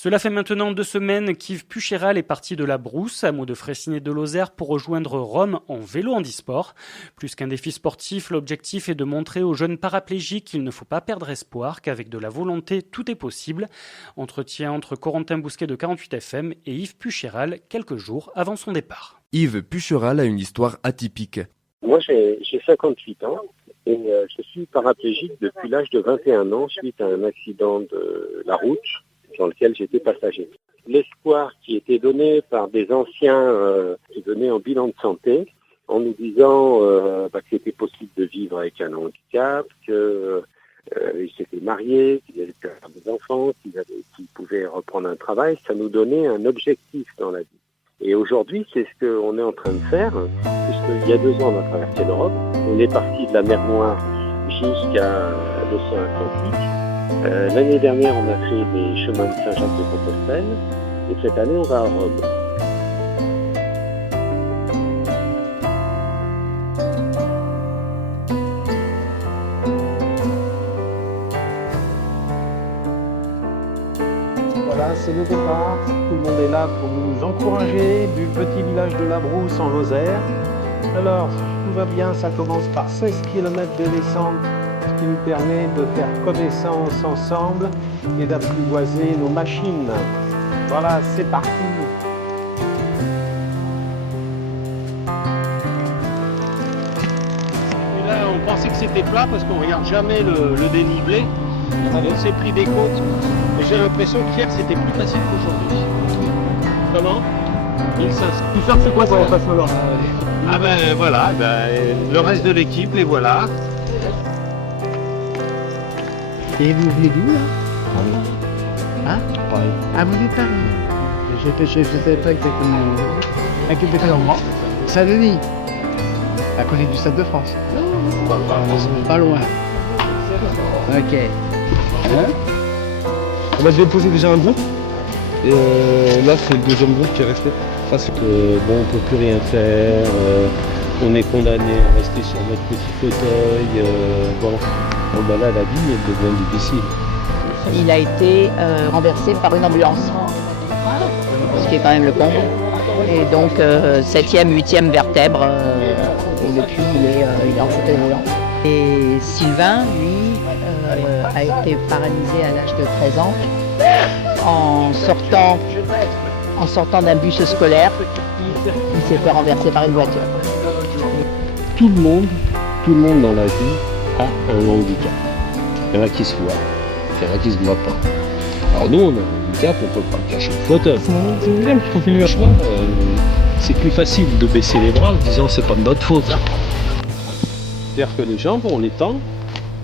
Cela fait maintenant 2 semaines qu'Yves Puchéral est parti de la Brousse, hameau de Fraissinet de Lozère, pour rejoindre Rome en vélo handisport. Plus qu'un défi sportif, l'objectif est de montrer aux jeunes paraplégiques qu'il ne faut pas perdre espoir, qu'avec de la volonté, tout est possible. Entretien entre Corentin Bousquet de 48 FM et Yves Puchéral, quelques jours avant son départ. Yves Puchéral a une histoire atypique. Moi, j'ai 58 ans et je suis paraplégique depuis l'âge de 21 ans suite à un accident de la route dans lequel j'étais passager. L'espoir qui était donné par des anciens qui venaient en bilan de santé en nous disant que c'était possible de vivre avec un handicap, qu'ils s'étaient mariés, qu'ils allaient faire des enfants, qu'ils pouvaient reprendre un travail, ça nous donnait un objectif dans la vie. Et aujourd'hui, c'est ce qu'on est en train de faire, puisqu'il y a 2 ans, on a traversé l'Europe. On est parti de la mer Noire jusqu'à l'océan Atlantique. L'année dernière, on a fait des chemins de Saint-Jacques-de-Compostelle. Et cette année, on va à Rome. Voilà, c'est le départ. Tout le monde est là pour nous encourager du petit village de la Brousse en Lozère. Alors, tout va bien, ça commence par 16 km de descente, ce qui nous permet de faire connaissance ensemble et d'apprivoiser nos machines. Voilà, c'est parti. Et là, on pensait que c'était plat parce qu'on ne regarde jamais le dénivelé. On s'est pris des côtes et j'ai l'impression qu'hier c'était plus facile qu'aujourd'hui. Comment 1500. Tout ça c'est quoi ça passe là? Ah ben voilà, le reste de l'équipe, les voilà. Et vous venez d'où là? Hein? Paris. Ah vous êtes Paris? Je ne savais pas exactement. À quel département? Saint-Denis. À côté du Stade de France. Pas loin. Ok. Hein? Je vais poser déjà un groupe et là c'est le deuxième groupe qui est resté. Parce que bon, on peut plus rien faire, on est condamné à rester sur notre petit fauteuil. Là la vie elle devient difficile. Il a été renversé par une ambulance, ce qui est quand même le comble. Et donc 7e, 8e vertèbre, et depuis il est en fauteuil roulant. Et Sylvain, lui, a été paralysé à l'âge de 13 ans en sortant d'un bus scolaire. Il s'est fait renverser par une voiture. Tout le monde dans la vie a un handicap. Il y en a qui se voient, il y en a qui se voient pas. Alors nous, on a un handicap, on peut pas cacher le fauteuil. C'est plus facile de baisser les bras en disant c'est pas de notre faute. C'est-à-dire que les jambes, on les tend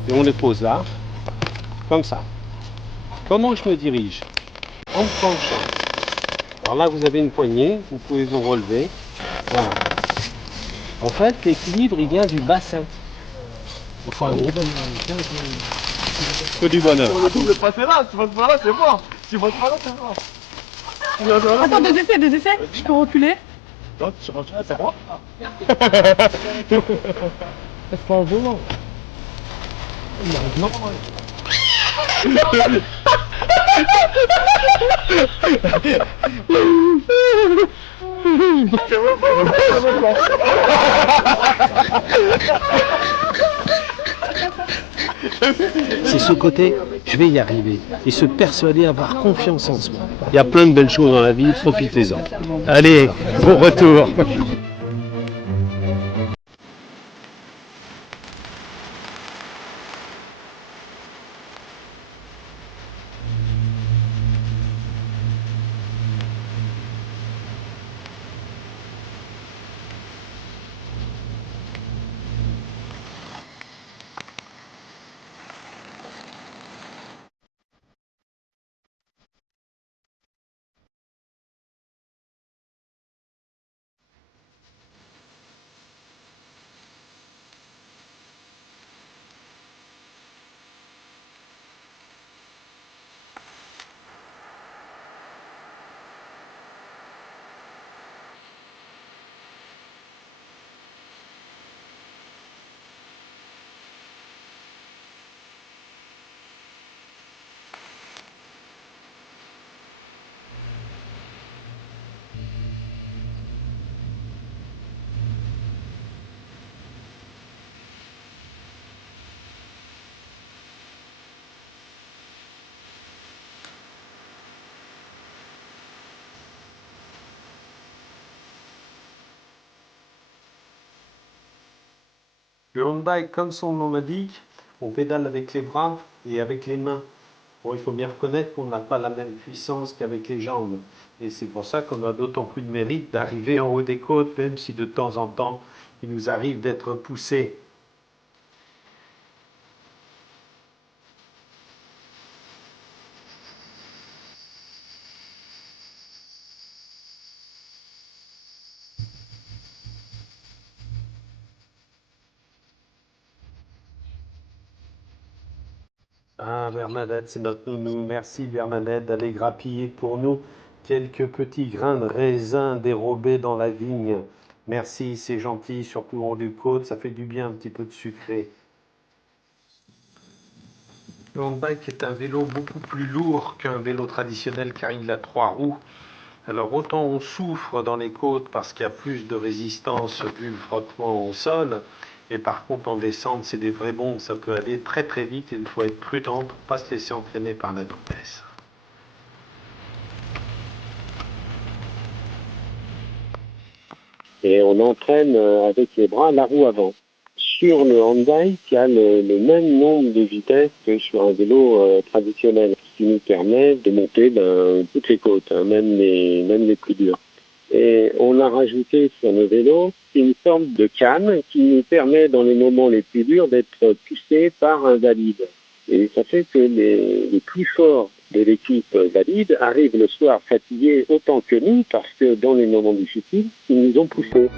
et on les pose là, comme ça. Comment je me dirige? En me penchant. Alors là, vous avez une poignée, vous pouvez vous relever. Voilà. En fait, l'équilibre, il vient du bassin. Enfin, gros. Que du bonheur. Le passer là, tu vas te voir là, c'est mort. Tu vas te voir là, c'est mort. Attends, des essais, je peux reculer? Non, tu rentres là, c'est mort. C'est pas un volant. Non. C'est ce côté, je vais y arriver, et se persuader, avoir confiance en soi. Il y a plein de belles choses dans la vie, profitez-en. Allez, bon retour. Le handbike, comme son nom l'indique, on pédale avec les bras et avec les mains. Bon, il faut bien reconnaître qu'on n'a pas la même puissance qu'avec les jambes. Et c'est pour ça qu'on a d'autant plus de mérite d'arriver en haut des côtes, même si de temps en temps, il nous arrive d'être poussés. Ah, Bernadette, c'est notre nounou. Merci, Bernadette, d'aller grappiller pour nous quelques petits grains de raisin dérobés dans la vigne. Merci, c'est gentil, surtout en haut du côte, ça fait du bien un petit peu de sucré. Le handbike est un vélo beaucoup plus lourd qu'un vélo traditionnel car il a 3 roues. Alors autant on souffre dans les côtes parce qu'il y a plus de résistance vu le frottement au sol, et par contre en descente c'est des vrais bonds, ça peut aller très très vite et il faut être prudent pour ne pas se laisser entraîner par la vitesse. Et on entraîne avec les bras la roue avant. Sur le handbike, il y a le même nombre de vitesses que sur un vélo traditionnel, ce qui nous permet de monter toutes les côtes, hein, même les plus dures. Et on a rajouté sur nos vélos une forme de canne qui nous permet, dans les moments les plus durs, d'être poussé par un valide. Et ça fait que les plus forts de l'équipe valide arrivent le soir fatigués autant que nous, parce que dans les moments difficiles, ils nous ont poussés.